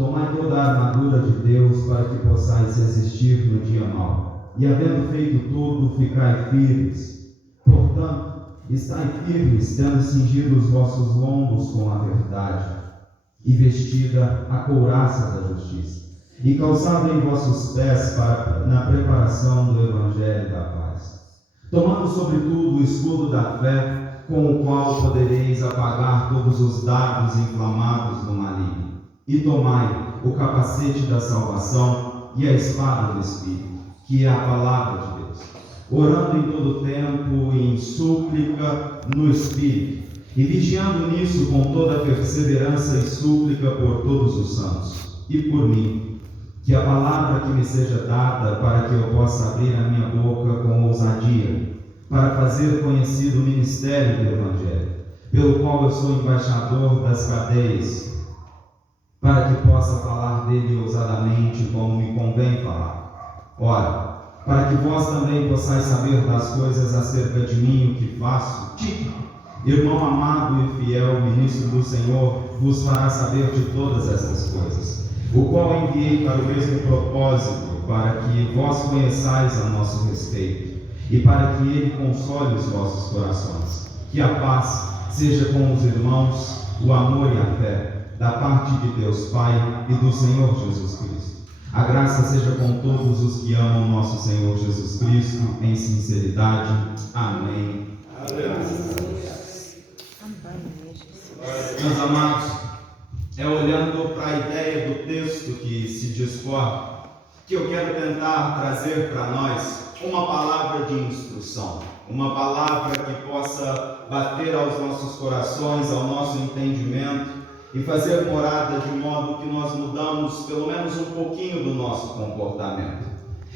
tomai toda a armadura de Deus para que possais resistir no dia mau. E havendo feito tudo, ficai firmes. Portanto, estai firmes, tendo cingido os vossos lombos com a verdade, e vestida a couraça da justiça, e calçado em vossos pés na preparação do Evangelho da paz. Tomando sobretudo o escudo da fé, com o qual podereis apagar todos os dardos inflamados do maligno. E tomai o capacete da salvação e a espada do Espírito, que é a palavra de Deus, orando em todo tempo e em súplica no Espírito, e vigiando nisso com toda perseverança e súplica por todos os santos, e por mim, que a palavra que me seja dada para que eu possa abrir a minha boca com ousadia, para fazer conhecido o ministério do Evangelho, pelo qual eu sou embaixador das cadeias, para que possa falar dele ousadamente como me convém falar. Ora, para que vós também possais saber das coisas acerca de mim o que faço, Tito, irmão amado e fiel, ministro do Senhor, vos fará saber de todas estas coisas, o qual enviei para o mesmo propósito, para que vós conheçais a nosso respeito, e para que ele console os vossos corações. Que a paz seja com os irmãos, o amor e a fé, da parte de Deus Pai e do Senhor Jesus Cristo. A graça seja com todos os que amam nosso Senhor Jesus Cristo, em sinceridade. Amém. Meus amados, é olhando para a ideia do texto que se discorre, que eu quero tentar trazer para nós uma palavra de instrução, uma palavra que possa bater aos nossos corações, ao nosso entendimento e fazer morada de modo que nós mudamos pelo menos um pouquinho do nosso comportamento.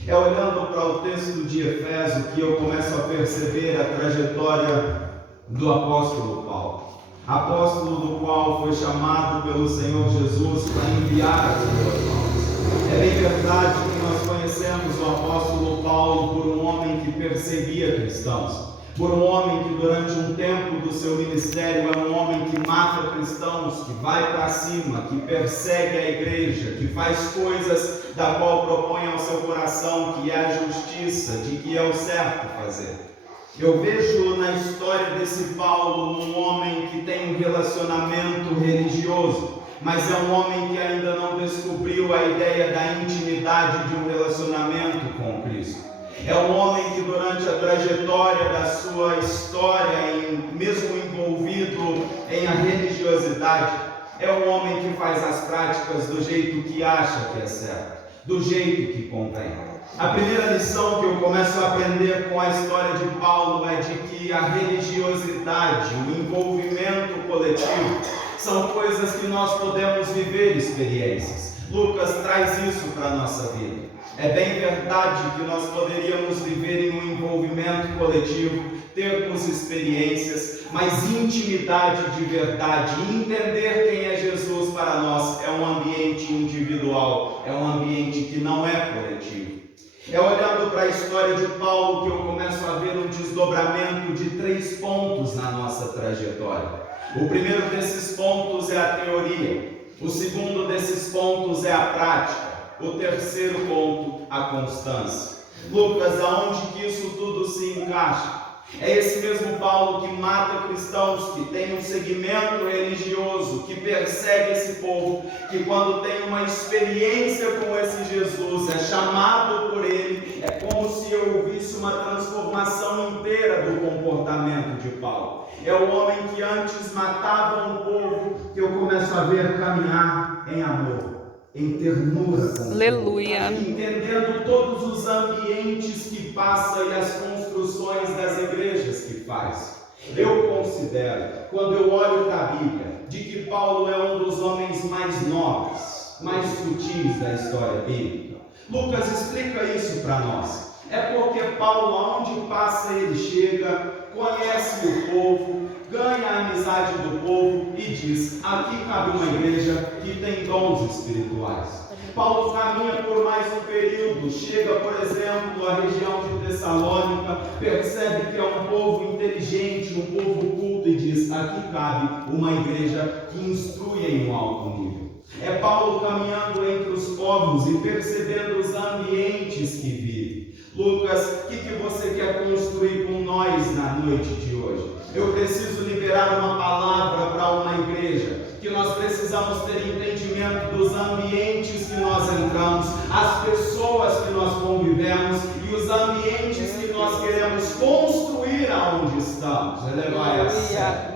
É olhando para o texto de Efésios que eu começo a perceber a trajetória do apóstolo Paulo, apóstolo do qual foi chamado pelo Senhor Jesus para enviar as boas novas. É bem verdade que nós conhecemos o apóstolo Paulo por um homem que perseguia cristãos, por um homem que durante um tempo do seu ministério é um homem que mata cristãos, que vai para cima, que persegue a igreja, que faz coisas da qual propõe ao seu coração que é a justiça, de que é o certo fazer. Eu vejo na história desse Paulo um homem que tem um relacionamento religioso, mas é um homem que ainda não descobriu a ideia da intimidade de um relacionamento com Cristo. É um homem que durante a trajetória da sua história, mesmo envolvido em a religiosidade, é um homem que faz as práticas do jeito que acha que é certo, do jeito que convém. A primeira lição que eu começo a aprender com a história de Paulo é de que a religiosidade, o envolvimento coletivo, são coisas que nós podemos viver experiências. Lucas traz isso para a nossa vida. É bem verdade que nós poderíamos viver em um envolvimento coletivo, termos experiências, mas intimidade de verdade, entender quem é Jesus para nós é um ambiente individual, é um ambiente que não é coletivo. É olhando para a história de Paulo que eu começo a ver um desdobramento de 3 pontos na nossa trajetória. O primeiro desses pontos é a teoria, o segundo desses pontos é a prática, o terceiro ponto, a constância. Lucas, aonde que isso tudo se encaixa? É esse mesmo Paulo que mata cristãos, que tem um segmento religioso, que persegue esse povo, que quando tem uma experiência com esse Jesus, é chamado por ele, é como se eu visse uma transformação inteira do comportamento de Paulo. É o homem que antes matava um povo, que eu começo a ver caminhar em amor, em ternura com Aleluia. entendendo todos os ambientes que passa e as construções das igrejas que faz. Eu considero, quando eu olho para a Bíblia, de que Paulo é um dos homens mais nobres, mais sutis da história bíblica. Lucas explica isso para nós. É porque Paulo, aonde passa, ele chega, conhece o povo, ganha a amizade do povo e diz: aqui cabe uma igreja que tem dons espirituais. Paulo caminha por mais um período, chega, por exemplo, à região de Tessalônica, percebe que é um povo inteligente, um povo culto e diz: aqui cabe uma igreja que instrui em um alto nível. É Paulo caminhando entre os povos e percebendo os ambientes que vive. Lucas, o que você quer construir com nós na noite de hoje? Eu preciso liberar uma palavra para uma igreja, que nós precisamos ter entendimento dos ambientes que nós entramos, as pessoas que nós convivemos e os ambientes que nós queremos construir aonde estamos. Elevar a sério.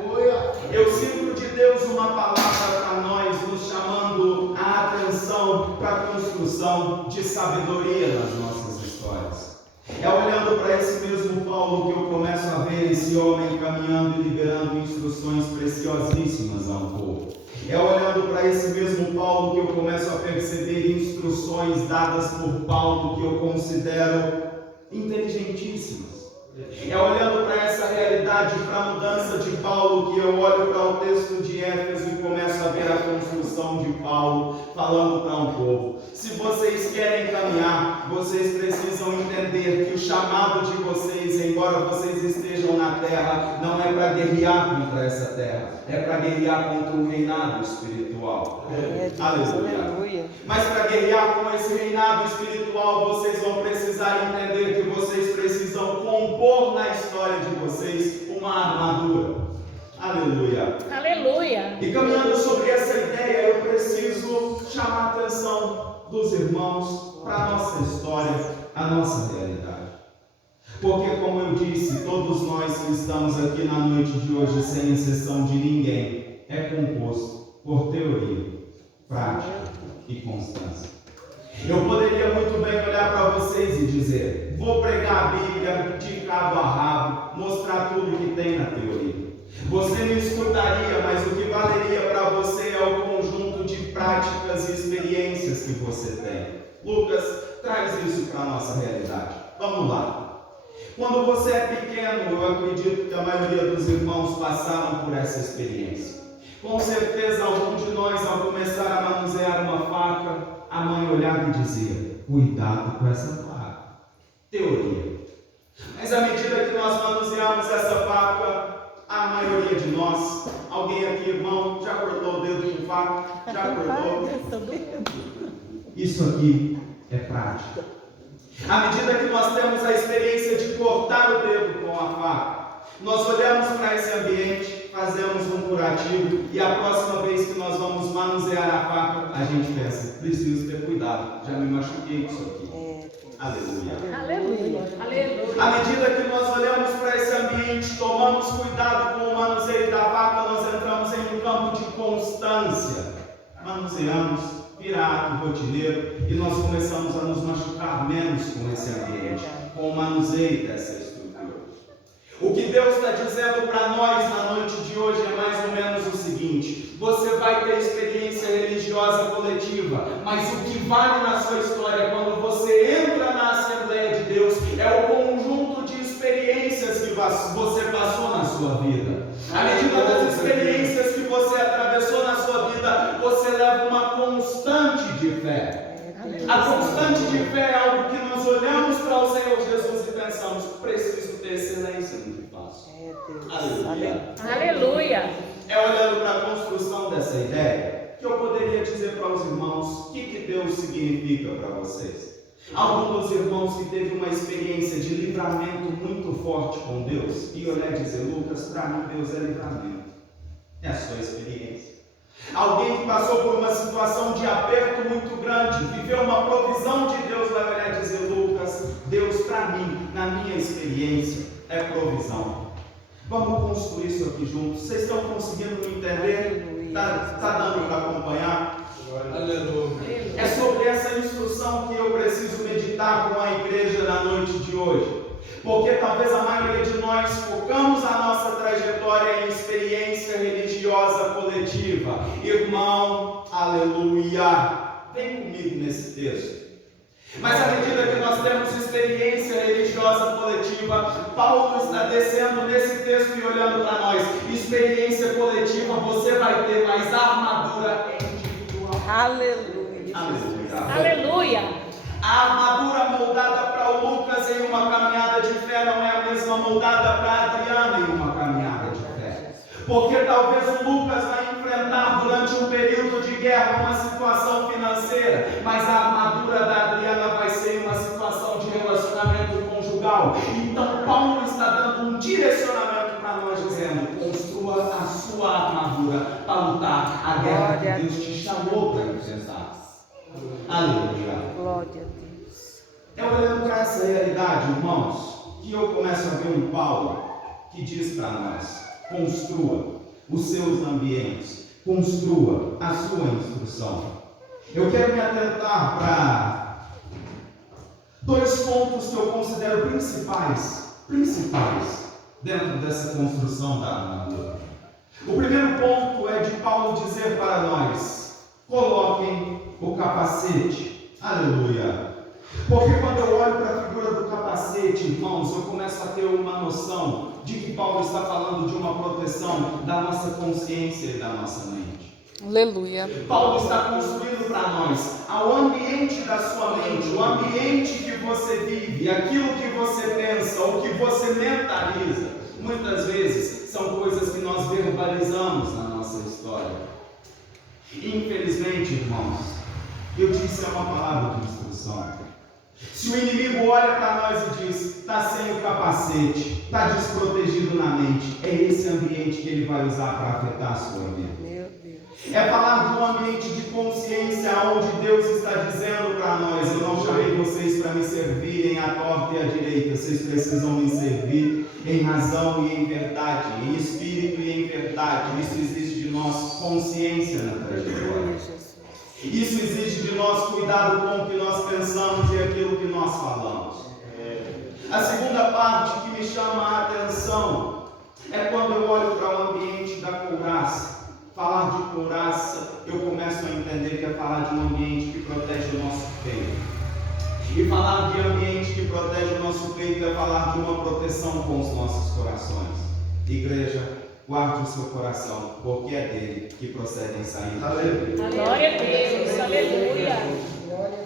Eu sinto de Deus uma palavra para nós, nos chamando a atenção para a construção de sabedoria nas nossas histórias. É olhando para esse mesmo Paulo que eu começo a ver esse homem caminhando e liberando instruções preciosíssimas ao povo. É olhando para esse mesmo Paulo que eu começo a perceber instruções dadas por Paulo que eu considero inteligentíssimas. É olhando para essa realidade, para a mudança de Paulo, que eu olho para o texto de Éfeso e começo a ver a construção de Paulo, falando para um povo. Se vocês querem caminhar, vocês precisam entender que o chamado de vocês, embora vocês estejam na terra, não é para guerrear contra essa terra, é para guerrear contra um reinado espiritual. Aleluia. Mas para guerrear com esse reinado espiritual, vocês vão precisar entender que vocês precisam compor na história de vocês uma armadura. Aleluia. Aleluia. E caminhando sobre essa ideia, eu preciso chamar a atenção dos irmãos para a nossa história, a nossa realidade. Porque, como eu disse, todos nós que estamos aqui na noite de hoje, sem exceção de ninguém, é composto por teoria, prática e constância. Eu poderia muito bem olhar para vocês e dizer: vou pregar a Bíblia de cabo a rabo, mostrar tudo o que tem na teoria. Você me escutaria, mas o que valeria para você é o conjunto de práticas e experiências que você tem. Lucas, traz isso para a nossa realidade. Vamos lá. Quando você é pequeno, eu acredito que a maioria dos irmãos passaram por essa experiência. Com certeza, algum de nós, ao começar a manusear uma faca, a mãe olhava e dizia: cuidado com essa faca. Teoria. Mas à medida que nós manuseamos essa faca, a maioria de nós, alguém aqui, irmão, já cortou o dedo com faca? Já cortou? Isso aqui é prática. À medida que nós temos a experiência de cortar o dedo com a faca, nós olhamos para esse ambiente, fazemos um curativo e a próxima vez que nós vamos manusear a faca, a gente pensa: preciso ter cuidado, já me machuquei com isso aqui. Aleluia. Aleluia. Aleluia. À medida que nós olhamos para esse ambiente, tomamos cuidado com o manuseio da faca, nós entramos em um campo de constância. Manuseamos, vira ato rotineiro e nós começamos a nos machucar menos com esse ambiente, com o manuseio dessa estrutura. O que Deus está dizendo para nós na noite de hoje é mais ou menos o seguinte: você vai ter experiência religiosa coletiva, mas o que vale na sua história quando você entra na Assembleia de Deus é o conjunto de experiências que você passou na sua vida. À medida das experiências que você atravessou na sua vida, você leva uma constante de fé. A constante de fé é algo que nós olhamos para o Senhor Jesus e pensamos: preciso ter excelência no que faço. Aleluia. Aleluia. É olhando para a construção dessa ideia que eu poderia dizer para os irmãos o que Deus significa para vocês. Algum dos irmãos que teve uma experiência de livramento muito forte com Deus e olhar e dizer: Lucas, para mim Deus é livramento. É a sua experiência. Alguém que passou por uma situação de aperto muito grande, viveu uma provisão de Deus, vai olhar e dizer: Lucas, Deus para mim, na minha experiência, é provisão. Vamos construir isso aqui juntos. Vocês estão conseguindo me entender? Está dando para acompanhar? Aleluia. É sobre essa instrução que eu preciso meditar com a igreja na noite de hoje. Porque talvez a maioria de nós focamos a nossa trajetória em experiência religiosa coletiva. Irmão, aleluia, vem comigo nesse texto. Mas à medida que nós temos experiência religiosa coletiva, Paulo está descendo nesse texto e olhando para nós. Experiência coletiva você vai ter, mas a armadura é individual. Aleluia. Aleluia. Aleluia. A armadura moldada para o Lucas em uma caminhada de fé não é a mesma moldada para a Adriana em uma caminhada de fé. Porque talvez o Lucas vai enfrentar durante um período de guerra uma situação financeira, mas a armadura da Adriana vai ser uma situação de relacionamento conjugal. Então Paulo está dando um direcionamento para nós, dizendo: construa a sua armadura para lutar a guerra que Deus te chamou para enfrentar. Aleluia. Glória a Deus. É olhando para essa realidade, irmãos, que eu começo a ver um Paulo que diz para nós: construa os seus ambientes, construa a sua instrução. Eu quero me atentar para dois pontos que eu considero principais dentro dessa construção da armadura. O primeiro ponto é de Paulo dizer para nós: coloquem o capacete. Aleluia. Porque quando eu olho para a figura do capacete, irmãos, eu começo a ter uma noção de que Paulo está falando de uma proteção da nossa consciência e da nossa mente. Aleluia. Paulo está construindo para nós ao ambiente da sua mente, o ambiente que você vive, aquilo que você pensa, o que você mentaliza. Muitas vezes são coisas que nós verbalizamos na nossa história. Infelizmente, irmãos, eu disse uma palavra de instrução. Se o inimigo olha para nós e diz: está sem o capacete, está desprotegido na mente, é esse ambiente que ele vai usar para afetar a sua vida. Meu Deus. É falar de um ambiente de consciência onde Deus está dizendo para nós: eu não chamei vocês para me servirem à torta e à direita, vocês precisam me servir em razão e em verdade, em espírito e em verdade. Isso exige de nós consciência na trajetória. Isso exige de nós cuidado com o que nós pensamos e aquilo que nós falamos. A segunda parte que me chama a atenção é quando eu olho para o ambiente da couraça. Falar de couraça, eu começo a entender que é falar de um ambiente que protege o nosso peito. E falar de ambiente que protege o nosso peito é falar de uma proteção com os nossos corações. Igreja, guarde o seu coração, porque é dele que procedem saídas. Aleluia. Glória a Deus. Aleluia.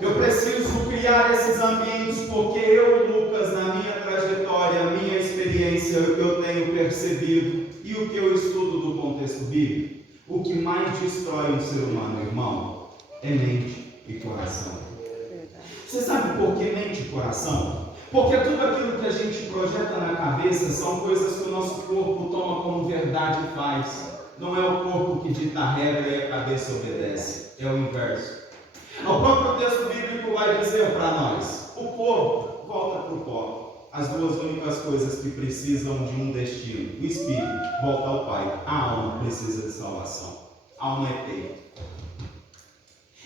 Eu preciso criar esses ambientes porque eu, Lucas, na minha trajetória, a minha experiência, o que eu tenho percebido e o que eu estudo do contexto bíblico, o que mais destrói um ser humano, irmão, é mente e coração. Você sabe por que mente e coração? Porque tudo aquilo que a gente projeta na cabeça são coisas que o nosso corpo toma como verdade e faz. Não é o corpo que dita a regra e a cabeça obedece. É o inverso. O próprio texto bíblico vai dizer para nós: o corpo volta para o pó. As duas únicas coisas que precisam de um destino: o espírito volta ao Pai. A alma precisa de salvação. A alma é peito.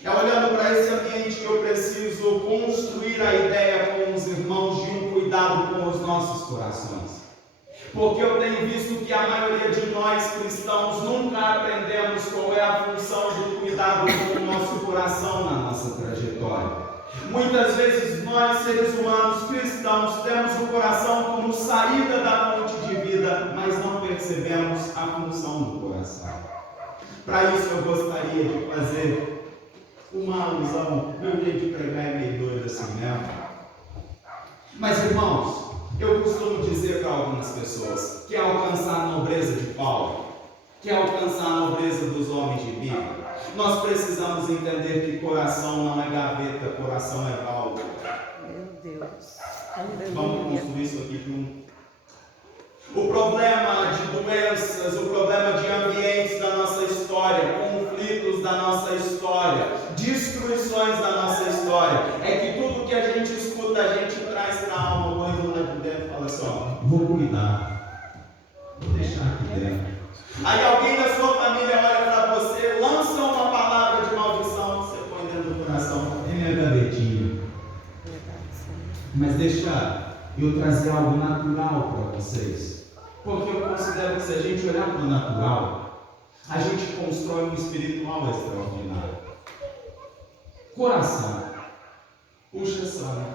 É olhando para esse ambiente que eu preciso construir a ideia com os irmãos de um cuidado com os nossos corações. Porque eu tenho visto que a maioria de nós cristãos nunca aprendemos qual é a função do cuidado com o nosso coração na nossa trajetória. Muitas vezes nós, seres humanos cristãos, temos o coração como saída da fonte de vida, mas não percebemos a função do coração. Para isso eu gostaria de fazer uma alusão. Meu jeito de pregar é meio doido assim mesmo. Mas, irmãos, eu costumo dizer para algumas pessoas que alcançar a nobreza de Paulo, que alcançar a nobreza dos homens de Bíblia, nós precisamos entender que coração não é gaveta, coração é válvula. Meu Deus. Vamos Aleluia. construir isso aqui junto. O problema de doenças, o problema de ambientes da nossa história, conflitos da nossa história, destruições da nossa história, é que tudo que a gente escuta, a gente traz para a alma, põe lá de dentro e fala assim: ó, vou cuidar, vou deixar aqui dentro. Aí alguém da sua família olha para você, lança uma palavra de maldição, você põe dentro do coração, é minha gavetinha. Mas deixa eu trazer algo natural para vocês. Porque eu considero que se a gente olhar para o natural, a gente constrói um espiritual extraordinário. Coração, puxa sangue,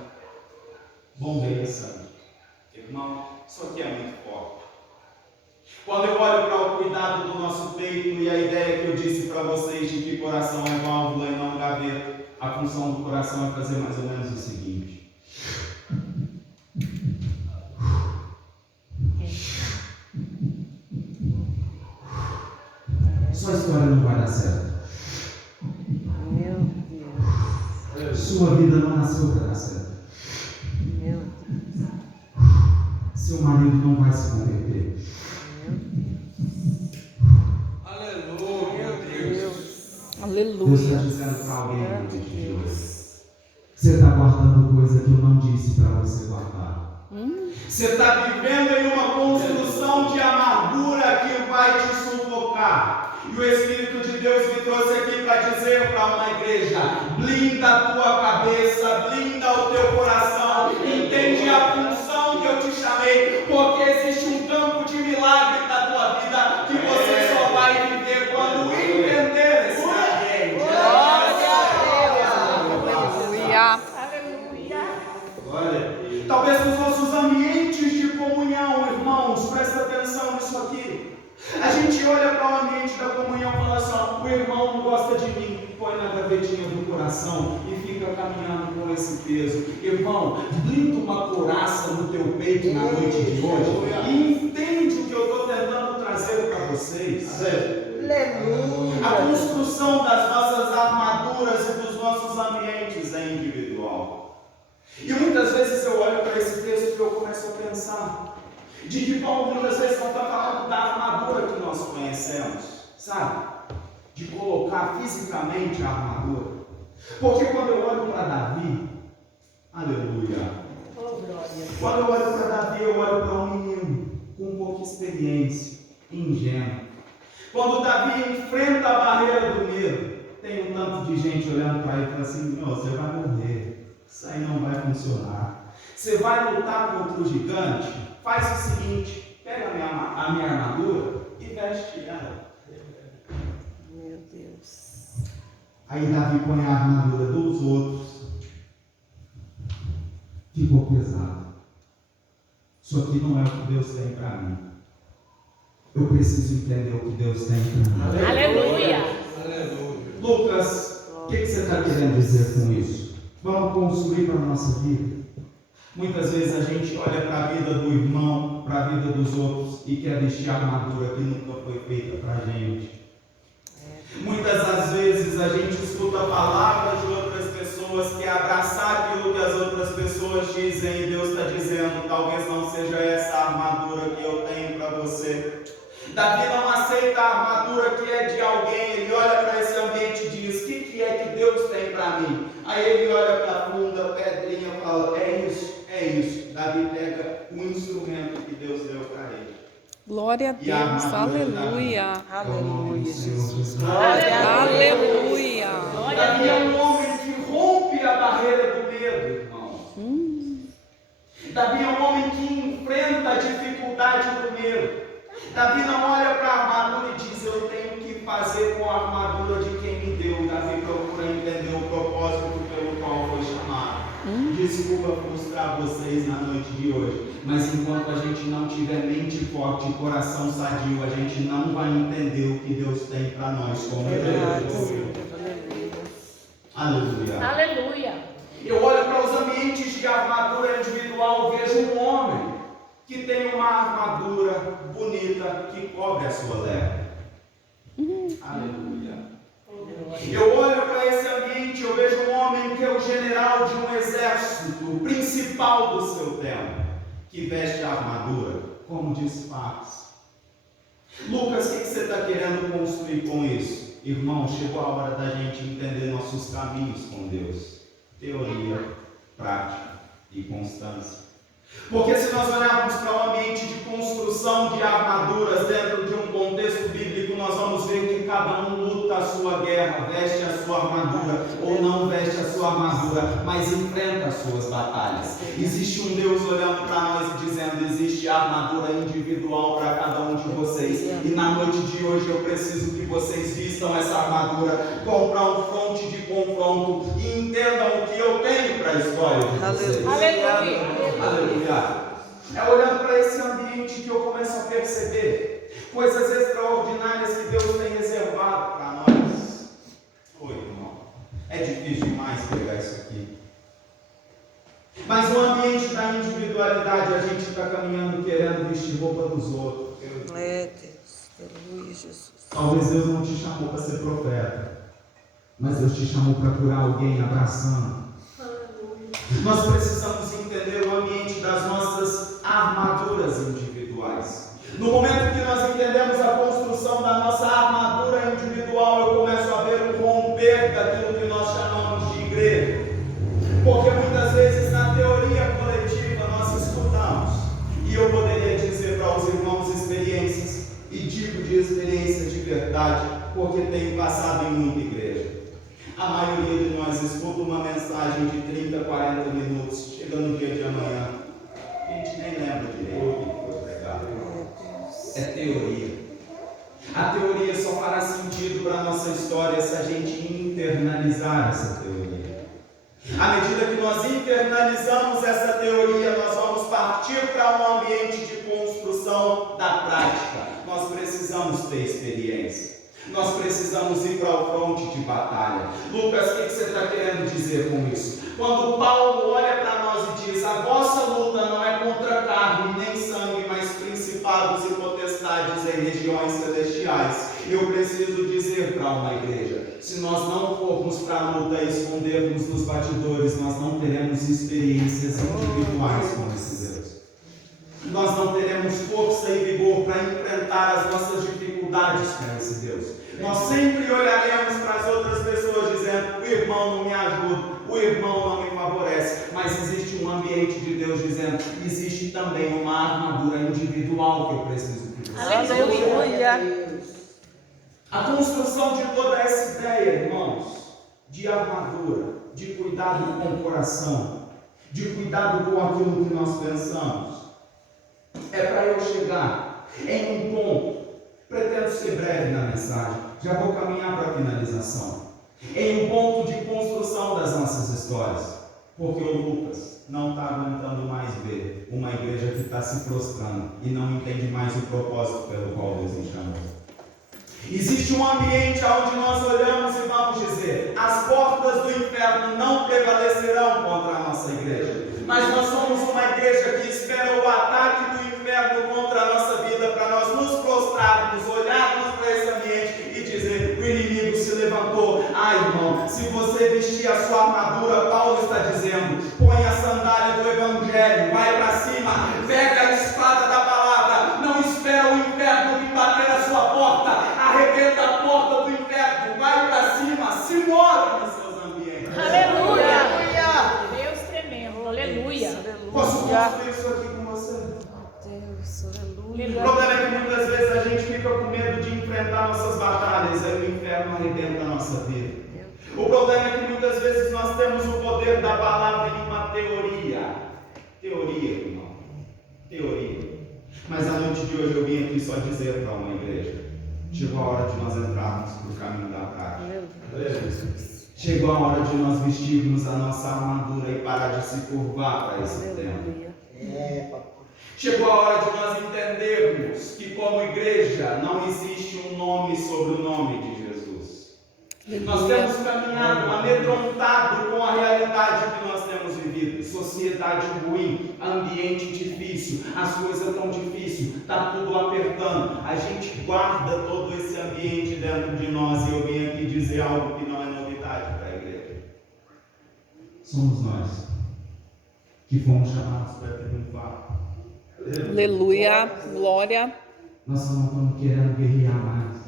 bombeia sangue. Irmão, isso aqui é muito forte. Quando eu olho para o cuidado do nosso peito e a ideia que eu disse para vocês de que coração é válvula e não gaveta, a função do coração é fazer mais ou menos o seguinte. sua história não vai dar certo. Meu Deus. Sua vida não nasceu para dar certo. Meu Deus. Seu marido não vai se converter. Meu Deus. Deus Aleluia. está dizendo para alguém no dia de hoje. Você está guardando coisa que eu não disse para você guardar. Você está vivendo em uma construção de amargura que vai te sufocar. E o Espírito de Deus me trouxe aqui para dizer para uma igreja: blinda a tua cabeça, blinda o teu coração, entende a função que eu te chamei, porque existe um campo de milagre na tua vida que você só vai viver quando entender esse ambiente. Talvez nos nossos ambientes de comunhão, irmãos, presta atenção nisso aqui. A gente olha para o ambiente da comunhão e fala assim: o irmão não gosta de mim, põe na gavetinha do coração e fica caminhando com esse peso. Irmão, blinda uma couraça no teu peito na noite de hoje e entende o que eu estou tentando trazer para vocês. A construção das nossas armaduras e dos nossos ambientes é individual. E muitas vezes eu olho para esse texto e eu começo a pensar de que Paulo muitas vezes não está falando da armadura que nós conhecemos, sabe? De colocar fisicamente a armadura. Porque quando eu olho para Davi, aleluia, quando eu olho para Davi, eu olho para um menino com pouca experiência, ingênuo. Quando Davi enfrenta a barreira do medo, tem um tanto de gente olhando para ele e fala assim: não, você vai morrer. Isso aí não vai funcionar. Você vai lutar contra o gigante? Faz o seguinte: pega a minha armadura e veste ela. Meu Deus. Aí Davi põe a armadura dos outros. Ficou pesado. Isso aqui não é o que Deus tem para mim. Eu preciso entender o que Deus tem para mim. Aleluia. Lucas, o que você está querendo dizer com isso? Vamos construir para a nossa vida. Muitas vezes a gente olha para a vida do irmão, para a vida dos outros e quer vestir a armadura que nunca foi feita para a gente. Muitas das vezes a gente escuta palavras de outras pessoas, quer abraçar aquilo que as outras pessoas dizem, e Deus está dizendo: talvez não seja essa a armadura que eu tenho para você. Davi não aceita a armadura que é de alguém. Ele olha para esse ambiente e diz: o que é que Deus tem para mim? Aí ele olha para a funda, pedrinha, e fala: é isso, é isso. Davi pega o instrumento que Deus deu para ele. Glória a Deus. Aleluia. Aleluia, Jesus. Aleluia. Davi é um homem que rompe a barreira do medo, irmão. Davi é um homem que enfrenta a dificuldade do medo. Davi não olha para a armadura e diz: eu tenho que fazer com a armadura de quem me deu. Davi procura entender o propósito pelo qual foi chamado. Desculpa frustrar vocês na noite de hoje, mas enquanto a gente não tiver mente forte e coração sadio, a gente não vai entender o que Deus tem para nós como igreja. Aleluia. Aleluia. Eu olho para os ambientes de armadura individual, vejo um homem que tem uma armadura bonita que cobre a sua leve. Aleluia. Eu olho para esse ambiente, eu vejo um homem que é o general de um exército, o principal do seu tempo, que veste a armadura como disfarce. Lucas, o que você está querendo construir com isso? Irmão, chegou a hora da gente entender nossos caminhos com Deus. Teoria, prática e constância. Porque se nós olharmos para um ambiente de construção de armaduras dentro de um contexto bíblico, nós vamos ver que cada um luta a sua guerra, veste a sua armadura ou não veste a sua armadura, mas enfrenta as suas batalhas. Existe um Deus olhando para nós e dizendo: existe armadura individual para cada um de vocês. E na noite de hoje eu preciso que vocês vistam essa armadura com um fronte de confronto e entendam o que eu tenho para a história de vocês. Aleluia. É olhando para esse ambiente que eu começo a perceber coisas extraordinárias que Deus tem reservado para nós. Oi, irmão. É difícil demais pegar isso aqui. Mas no ambiente da individualidade, a gente está caminhando querendo vestir roupa dos outros. É Deus. Aleluia, Jesus. Talvez Deus não te chamou para ser profeta, mas Deus te chamou para curar alguém abraçando. Nós precisamos entender o ambiente das nossas armaduras individuais. No momento que nós entendemos a construção da nossa armadura individual, eu começo a ver um romper daquilo que nós chamamos de igreja. Porque muitas vezes na teoria coletiva nós escutamos, e eu poderia dizer para os irmãos experiências, e digo de experiência de verdade, porque tenho passado em muita igreja. A maioria de nós escuta uma mensagem de 30, 40 minutos, chega no dia de amanhã, a gente nem lembra direito o que foi pregado. É teoria. A teoria só fará sentido para a nossa história se a gente internalizar essa teoria. À medida que nós internalizamos essa teoria, nós vamos partir para um ambiente de construção da prática. Nós precisamos ter experiência. Nós precisamos ir para o fronte de batalha. Lucas, o que você está querendo dizer com isso? Quando Paulo olha para nós e diz: a vossa luta não é contra carne nem sangue, mas principados e potestades em regiões celestiais. Eu preciso dizer para uma igreja: se nós não formos para a luta e escondermos nos bastidores, nós não teremos experiências individuais com esse Deus. Nós não teremos força e vigor para enfrentar as nossas dificuldades com esse Deus. Nós sempre olharemos para as outras pessoas dizendo: o irmão não me ajuda, o irmão não me favorece. Mas existe um ambiente de Deus dizendo: existe também uma armadura individual que eu preciso que você. Aleluia. A construção de toda essa ideia, irmãos, de armadura, de cuidado com o coração, de cuidado com aquilo que nós pensamos, é para eu chegar em um ponto. Pretendo ser breve na mensagem, já vou caminhar para a finalização. Em um ponto de construção das nossas histórias, porque o Lucas não está aguentando mais ver uma igreja que está se prostrando e não entende mais o propósito pelo qual Deus nos chamou. Existe um ambiente onde nós olhamos e vamos dizer: as portas do inferno não prevalecerão contra a nossa igreja. Mas nós somos uma igreja que espera o ataque do inferno contra a nossa vida para nós nos prostrarmos, olharmos para esse ambiente e dizer: o inimigo se levantou. Ah, irmão, se você vestir a sua armadura, Paulo está dizendo, põe a sandália do evangelho, vai para cima, pega a espada da palavra, não espera o inferno vir bater na sua porta, arrebenta a porta do inferno, vai para cima, se move nos seus ambientes. Aleluia! Deus tremendo, aleluia! Posso construir isso aqui com você? Deus, O aleluia. problema é que muitas vezes a gente fica com medo de enfrentar nossas batalhas, aí o inferno arrebenta a nossa vida. O problema é que muitas vezes nós temos o poder da palavra em uma teoria. Teoria, irmão. Teoria. Mas a noite de hoje eu vim aqui só dizer para uma igreja: chegou a hora de nós entrarmos para o caminho da prática. Chegou a hora de nós vestirmos a nossa armadura e parar de se curvar para esse tema. Chegou a hora de nós entendermos que como igreja não existe um nome sobre o nome de Jesus. Nós temos caminhado amedrontado com a realidade que nós temos vivido. Sociedade ruim, ambiente difícil, as coisas estão difíceis, está tudo apertando. A gente guarda todo esse ambiente dentro de nós, e eu vim aqui dizer algo que não é novidade para a igreja. Somos nós que fomos chamados para triunfar. Aleluia. Glória. Nós não estamos querendo guerrear mais.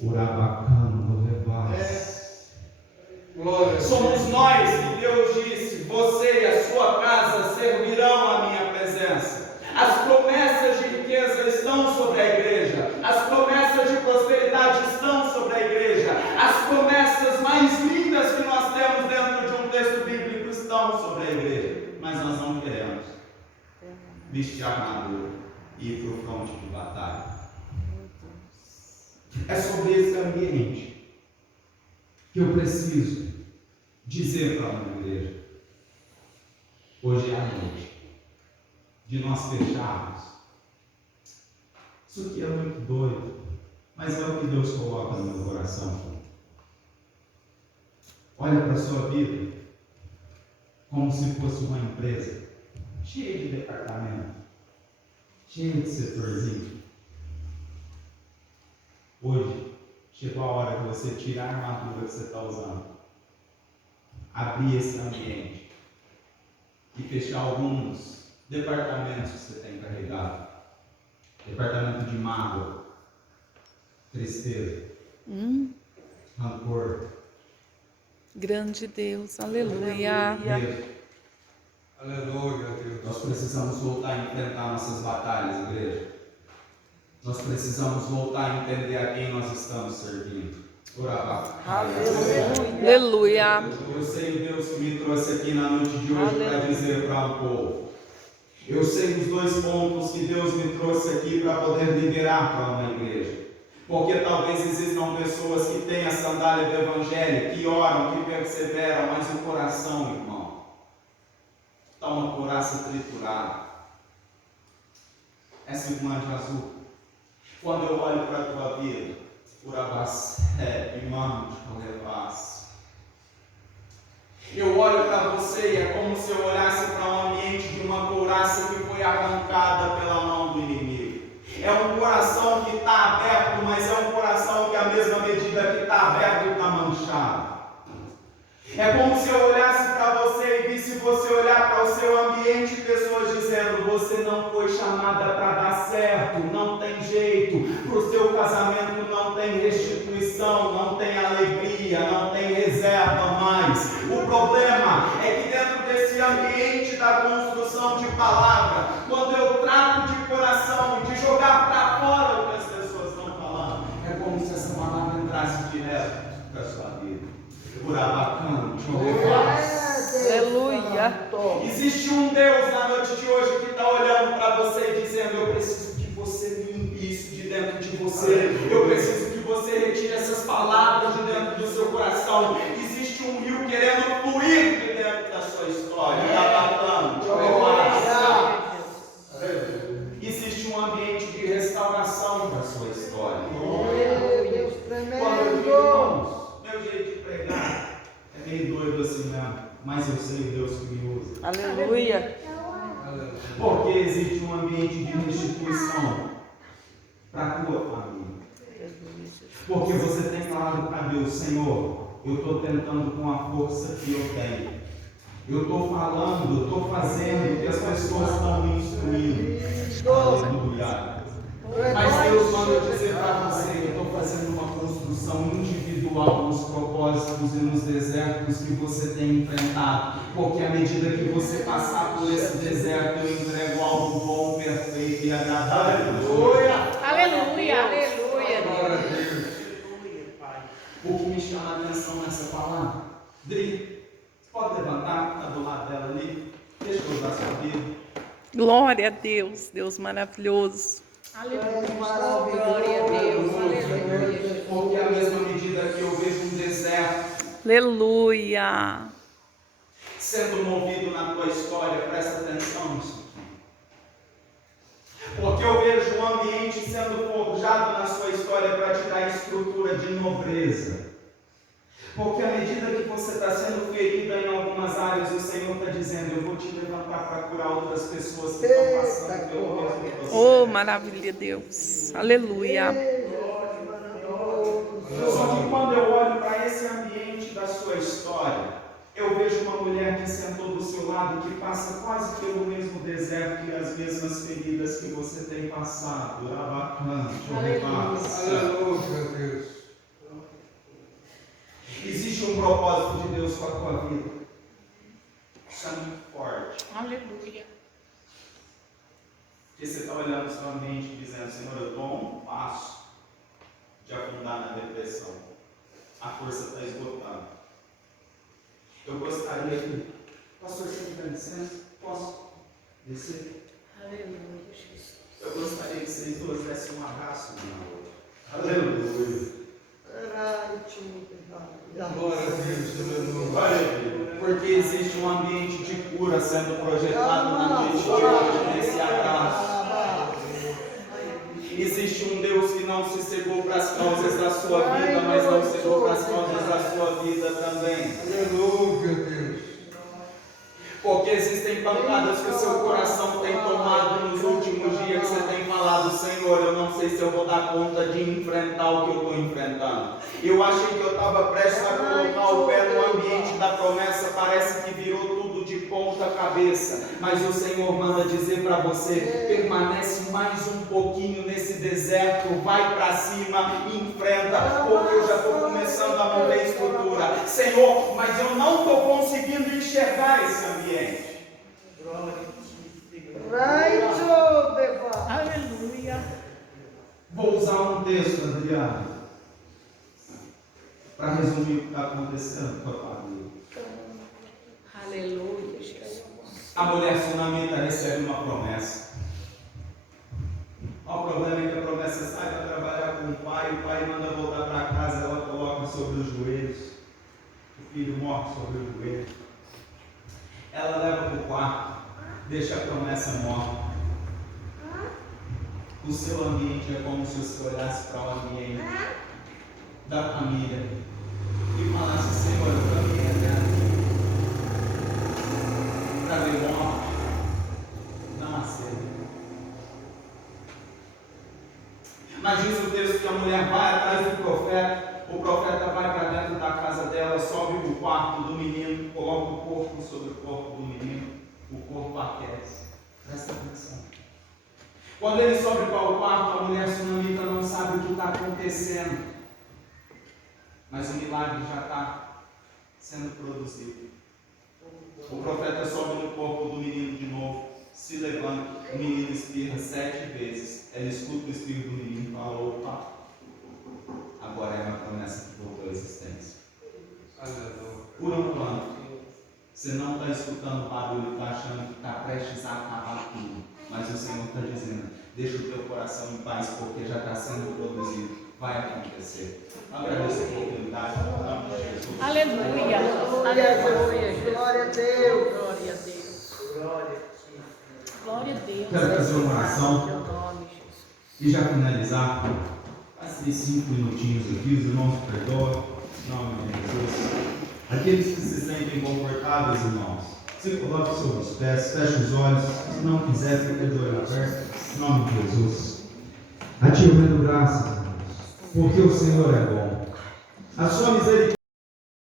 Urabacano, levas. Somos nós que Deus disse: você e a sua casa servirão à minha presença. As promessas de riqueza estão sobre a igreja. As promessas de prosperidade estão sobre a igreja. As promessas mais lindas que nós temos dentro de um texto bíblico estão sobre a igreja. Mas nós não queremos vestir a armadura e ir para o fronte de batalha. É sobre esse ambiente que eu preciso dizer para uma igreja: hoje é a noite de nós fecharmos. Isso aqui é muito doido, mas é o que Deus coloca no meu coração. Olha para a sua vida como se fosse uma empresa cheia de departamento, cheia de setorzinho. Hoje, chegou a hora de você tirar a armadura que você está usando, abrir esse ambiente e fechar alguns departamentos que você tem carregado. Departamento de mágoa, tristeza, rancor. Grande Deus, aleluia. Medo. Aleluia, Deus. Nós precisamos voltar a enfrentar nossas batalhas, igreja. Nós precisamos voltar a entender a quem nós estamos servindo. Aleluia. Eu sei o Deus que me trouxe aqui na noite de hoje para dizer para o povo. Eu sei os dois pontos que Deus me trouxe aqui para poder liberar para uma igreja. Porque talvez existam pessoas que têm a sandália do Evangelho, que oram, que perseveram, mas o coração, irmão, está uma couraça triturada. Essa irmã de azul, quando eu olho para a tua vida, irmão de Orevás, eu olho para você e é como se eu olhasse para um ambiente de uma couraça que foi arrancada pela mão do inimigo. É um coração que está aberto, mas é um coração que à mesma medida que está aberto está manchado. É como se eu olhasse para você e visse você olhar para o seu ambiente e pessoas dizendo: você não foi chamada para dar certo, não tem jeito, para o seu casamento não tem restituição, não tem alegria, não tem reserva mais. O problema é que dentro desse ambiente da construção de palavra, quando eu trato de coração e de jogar para fora o que as pessoas estão falando, é como se essa palavra entrasse direto para a sua vida. Aleluia. Existe um Deus na noite de hoje que está olhando para você e dizendo: eu preciso que você limpe isso de dentro de você. Eu preciso que você retire essas palavras de dentro do seu coração. Existe um rio querendo fluir de dentro da sua história. Existe um ambiente de restauração para a sua história. Quando eu digo, irmãos, meu jeito de pregar é meio doido assim mesmo, mas eu sei o Deus que me usa. Aleluia. Porque existe um ambiente de restituição para a tua família. Porque você tem falado para Deus: Senhor, eu estou tentando com a força que eu tenho. Eu estou falando, eu estou fazendo o que as pessoas estão me instruindo. Aleluia. Mas Deus manda eu dizer para você: eu estou fazendo uma construção individual nos propósitos e nos desertos que você tem enfrentado. Porque à medida que você passar por esse deserto, eu entrego algo bom, perfeito e agradável. Aleluia. Aleluia. O que me chama a atenção nessa palavra, Dri, pode levantar, está do lado dela ali, deixa eu usar sua vida. Glória a Deus, Deus maravilhoso. Aleluia. Glória a Deus. Aleluia. Porque à mesma medida que eu vejo um deserto Aleluia. sendo movido na tua história, presta atenção nisso. Porque eu vejo um ambiente sendo forjado na sua história para te dar estrutura de nobreza. Porque à medida que você está sendo ferida em algumas áreas, o Senhor está dizendo: eu vou te levantar para curar outras pessoas que estão passando pelo mesmo processo. Oh, maravilha, Deus. Aleluia. Só que quando eu olho para esse ambiente da sua história, eu vejo uma mulher que sentou do seu lado, que passa quase pelo mesmo deserto e as mesmas feridas que você tem passado. Aleluia, Deus. Existe um propósito de Deus com a tua vida. Isso é muito forte. Aleluia. Porque você está olhando para o seu ambiente e dizendo: Senhor, eu estou a um passo de afundar na depressão. A força está esgotando. Eu gostaria que, pastor, você me dá licença? Posso descer? Aleluia, Jesus. Eu gostaria que vocês dois dessem um abraço um na outra. Aleluia. Glória a Deus. Aleluia. Porque existe um ambiente de cura sendo projetado na noite de hoje, nesse abraço. Existe um Deus que não se cegou para as causas da sua vida, mas não se cegou para as causas da sua vida também. Aleluia, Deus. Porque existem pancadas que o seu coração tem tomado nos últimos dias, que você tem falado falado, Senhor, eu não sei se eu vou dar conta de enfrentar o que eu estou enfrentando. Eu achei que eu estava prestes a colocar o pé no ambiente da promessa, parece que virou tudo de ponta cabeça. Mas o Senhor manda dizer para você, permanece mais um pouquinho nesse deserto, vai para cima e enfrenta, porque eu já estou começando a mover a estrutura. Senhor, mas eu não estou conseguindo enxergar esse ambiente. Aleluia. Vou usar um texto, Adriano, para resumir o que está acontecendo com a família. Aleluia, Jesus. A mulher sunamita recebe uma promessa. O problema é que a promessa sai para trabalhar com o pai manda voltar para casa, ela coloca sobre os joelhos, o filho morre sobre os joelhos. Ela leva para o quarto, deixa a promessa morta. O seu ambiente é como se você olhasse para o ambiente da família e falasse, Senhor, eu caminhei até aqui para ver morte, não há sede. Mas diz o texto que a mulher vai atrás do profeta, o profeta vai para dentro da casa dela, sobe o quarto do menino, coloca o corpo sobre o corpo do menino, o corpo aquece. Presta atenção. Quando ele sobe para o quarto, a mulher sunamita não sabe o que está acontecendo, mas o milagre já está sendo produzido. O profeta sobe no corpo do menino de novo, se levanta, o menino espirra 7 vezes. Ela escuta o espirro do menino e fala, opa, agora é uma promessa que voltou à existência. Por enquanto, você não está escutando o barulho, está achando que está prestes a acabar tudo. Mas o Senhor está dizendo, deixa o teu coração em paz, porque já está sendo produzido. Vai acontecer. Agradeço a oportunidade. Em nome de Jesus. Aleluia. Aleluia. Glória a Deus. Glória a Deus. Glória a Deus. Quero fazer uma oração. Teu nome, Jesus. E já finalizar, passei 5 minutinhos aqui, os irmãos perdoam, em nome de Jesus. Aqueles que se sentem confortáveis, irmãos, se coloque sobre os pés, feche os olhos, se não quiser, fica de olho aberto, em nome de Jesus. A Ti eu rendo graças, irmãos, porque o Senhor é bom. A sua misericórdia